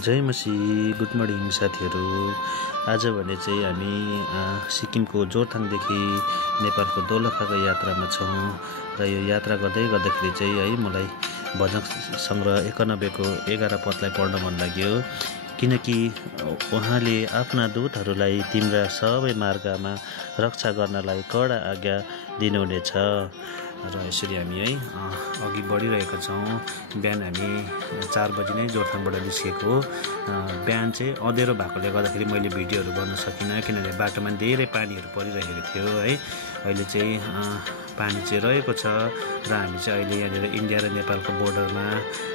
जय मसी, good morning साथीहरू। आज भने चाहिँ हामी सिक्किमको जोरथाङदेखि नेपालको दोलखाको यात्रामा छौँ र यो यात्रा गर्दाखेरि चाहिँ है मलाई भजन सङ्ग्रह 91 को 11 पदलाई पढ्न मन लाग्यो, किनकि उहाँले आफ्ना दूतहरूलाई तिम्रा सबै मार्गमा रक्षा गर्नलाई कडा आज्ञा दिनुहुनेछ। र यसरी हामी है अघि बढिरहेका छौँ। बिहान हामी 4 बजी नै जोरथाङबाट निस्केको। बिहान चाहिँ अँधेरो भएकोले गर्दाखेरि मैले भिडियोहरू गर्न सकिनँ, किनभने बाटोमा धेरै पानीहरू परिरहेको थियो है। अहिले चाहिँ पानी चाहिँ रहेको छ र हामी चाहिँ अहिले यहाँनिर इन्डिया र नेपालको बोर्डरमा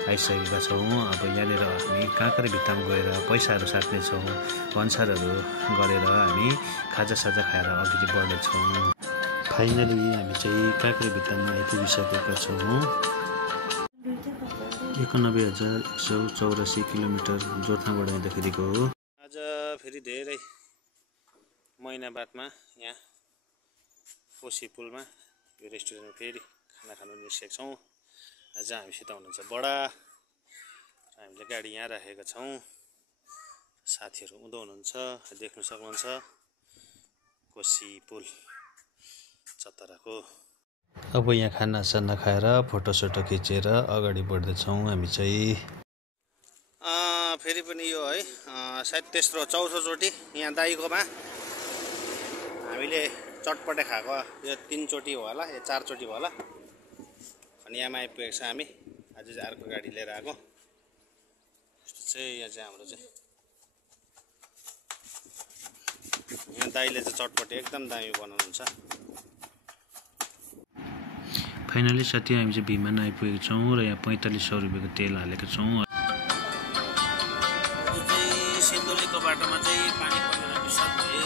आइसकेका छौँ। अब यहाँनिर हामी काँक्रे भित्तामा गएर पैसाहरू साट्नेछौँ, भन्सारहरू गरेर हामी खाजासाजा खाएर अघि बढ्नेछौँ। फाइनली हामी चाहिँ काँक्रे भित्तामा आइपुगिसकेका छौँ। 91,184 किलोमिटर जोरथाङबाट हिँड्दाखेरिको हो। आज फेरि धेरै महिना बादमा यहाँ कोशी पुलमा यो रेस्टुरेन्टमा फेरि खाना खानु निस्केका छौँ। आज हामीसित हुनुहुन्छ बडा, हामीले गाडी यहाँ राखेका छौँ। साथीहरू उँधो हुनुहुन्छ, देख्न सक्नुहुन्छ कोशी पुल चतराको। अब यहाँ खानासाना खाएर फोटोसोटो खिचेर अगाडि बढ्दैछौँ हामी चाहिँ। फेरि पनि यो है सायद तेस्रो चौथो चोटि यहाँ दाइकोमा हामीले चटपटे खाएको यो 3 चोटि हो होला, यो 4 चोटि हो होला। अनि यहाँ आइपुगेको छ हामी। आज चाहिँ अर्को गाडी लिएर आएको। यस्तो चाहिँ यहाँ चाहिँ हाम्रो चाहिँ यहाँ दाइले चाहिँ चटपटे एकदम दामी बनाउनुहुन्छ। फाइनली साथी हामी चाहिँ भिमान आइपुगेको छौँ र यहाँ 4500 रुपियाँको तेल हालेको छौँ। सिन्धुलीको बाटोमा चाहिँ पानी परेर विस्तार भयो।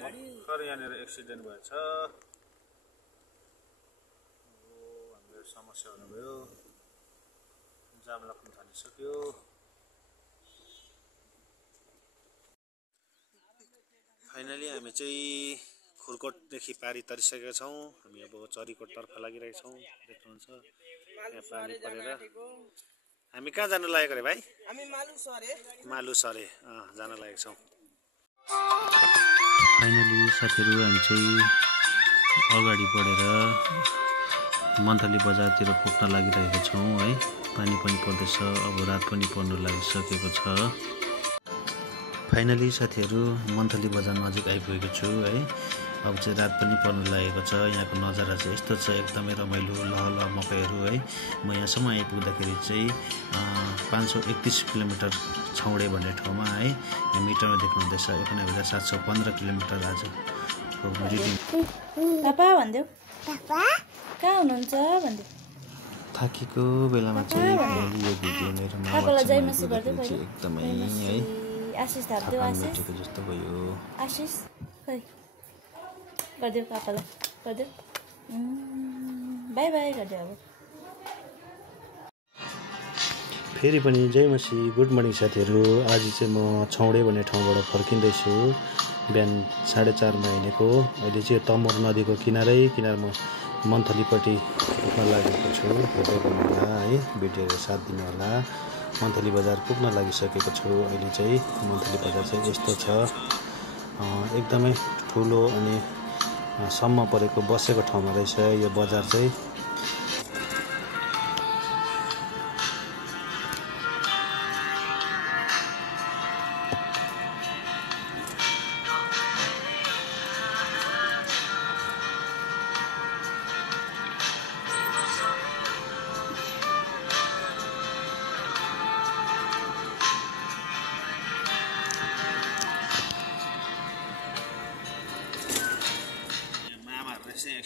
भर्खर यहाँनिर एक्सिडेन्ट भएछ। हाम्रो समस्या हुनुभयो, जाम लाग्न थालिसक्यो। फाइनली हामी चाहिँ खुरकोटदेखि पारी तरिसकेका छौँ। हामी अब चरीकोटतर्फ लागिरहेका छौँ। देख्नुहुन्छ यहाँ पानी परेर हामी कहाँ जानु लागेको रे भाइ? हामी मालु सरे जान लागेको छौँ। फाइनली साथीहरू हामी चाहिँ अगाडि बढेर मन्थली बजारतिर पुग्न लागिरहेका छौँ है। पानी पनि पर्दैछ, अब रात पनि पर्नु लागिसकेको छ। फाइनली साथीहरू मन्थली बजार नजिक आइपुगेको छु है। अब चाहिँ रात पनि पर्नु लागेको छ। यहाँको नजारा चाहिँ यस्तो छ, एकदमै रमाइलो लहल मकैहरू है। म यहाँसम्म आइपुग्दाखेरि चाहिँ 531 किलोमिटर छौडे भन्ने ठाउँमा है। यहाँ मिटरमा देख्नुहुँदैछ 91,715 किलोमिटर आजको रिडिङ। पापा भन्देऊ, पापा कहाँ हुनुहुन्छ भन्देऊ। थाकेको बेलामा चाहिँ यो भिडियो मेरो एकदमै है आशिष थाप्देऊ। आशिष जस्तो भयो। आशिष खै गरिदेऊ, पापालाई गरिदेऊ, बाई बाई गरिदेऊ। अब फेरि पनि जय मसी, गुड मर्निङ साथीहरू। आज चाहिँ म छौडे भन्ने ठाउँबाट फर्किँदैछु। बिहान 4:30मा हिँडेको। अहिले चाहिँ तमोर नदीको किनारमा मन्थलीपट्टि पुग्न लागेको छु। हेर्दै गर्नु होला है, भिडियोहरू साथ दिनु होला। मन्थली बजार पुग्न लागिसकेको छु। अहिले चाहिँ मन्थली बजार चाहिँ यस्तो छ, एकदमै ठुलो अनि सम्म परेको बसेको ठाउँमा रहेछ यो बजार चाहिँ।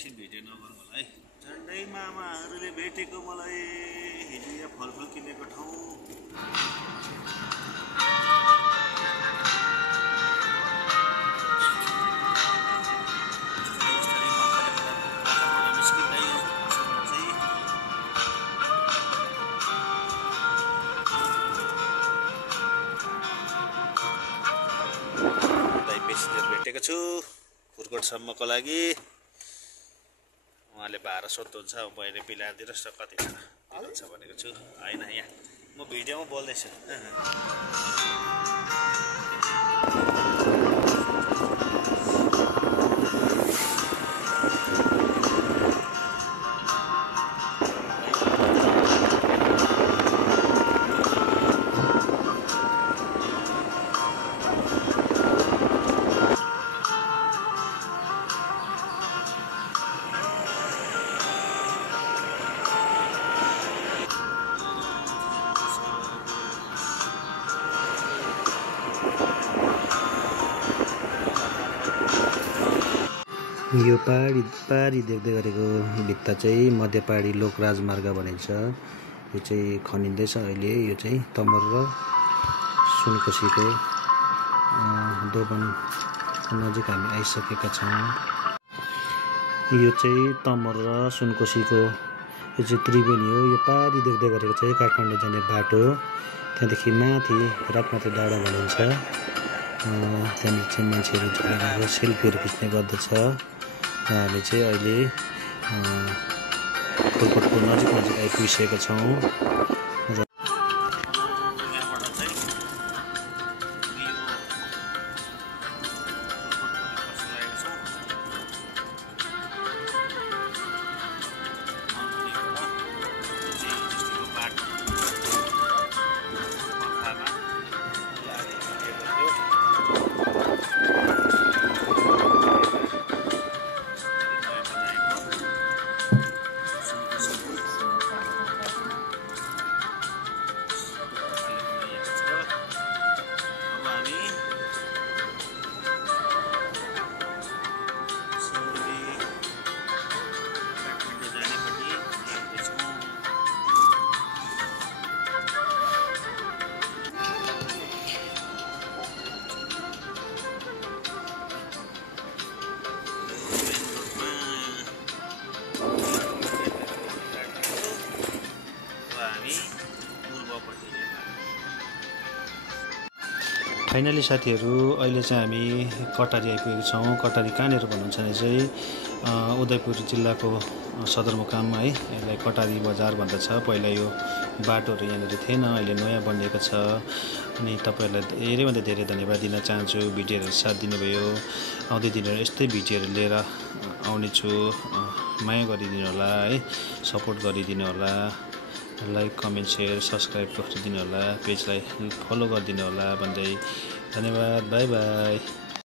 एकछिन भिडियो नगरौँ होला है। झन्डै मामाहरूले भेटेको मलाई हिजो यहाँ फलफुल किनेको ठाउँ। भेटेको छु खुरकोटसम्मको लागि। उहाँले भाडा सोध्नुहुन्छ, मैले मिलाइदिनुहोस् न कति दिनुहुन्छ भनेको छु होइन। यहाँ म भिडियोमा बोल्दैछु। यो पहाडी देख्दै गरेको भित्ता चाहिँ मध्य पहाडी लोक राजमार्ग भनिन्छ। यो चाहिँ खनिँदैछ अहिले। यो चाहिँ तमर र सुनकोसीको दोबनको नजिक हामी आइसकेका छौँ। यो चाहिँ तमर र सुनकोसीको यो चाहिँ त्रिवेणी हो। यो पहाडी देख्दै गरेको चाहिँ काठमाडौँ जाने बाटो। त्यहाँदेखि माथि रातमाटे डाँडा भनिन्छ। त्यहाँनिर चाहिँ मान्छेहरू झुलेर सेल्फीहरू खिच्ने गर्दछ। हामी चाहिँ अहिले खुरकोटको नजिक आइपुगिसकेका छौँ। फाइनली साथीहरू अहिले चाहिँ हामी कटारी आइपुगेको छौँ। कटारी कहाँनिर भन्नुहुन्छ भने चाहिँ उदयपुर जिल्लाको सदरमुकाम है। यसलाई कटारी बजार भन्दछ। पहिला यो बाटोहरू यहाँनिर थिएन, अहिले नयाँ बनिएको छ। अनि तपाईँहरूलाई धेरैभन्दा धेरै धन्यवाद दिन चाहन्छु भिडियोहरू साथ दिनुभयो। आउँदै दिनहरू यस्तै भिडियोहरू लिएर आउने छु। माया गरिदिनु होला है, सपोर्ट गरिदिनु होला। लाइक कमेन्ट सेयर सब्सक्राइब गरिदिनु होला, पेजलाई फलो गरिदिनु होला भन्दै धन्यवाद। By by.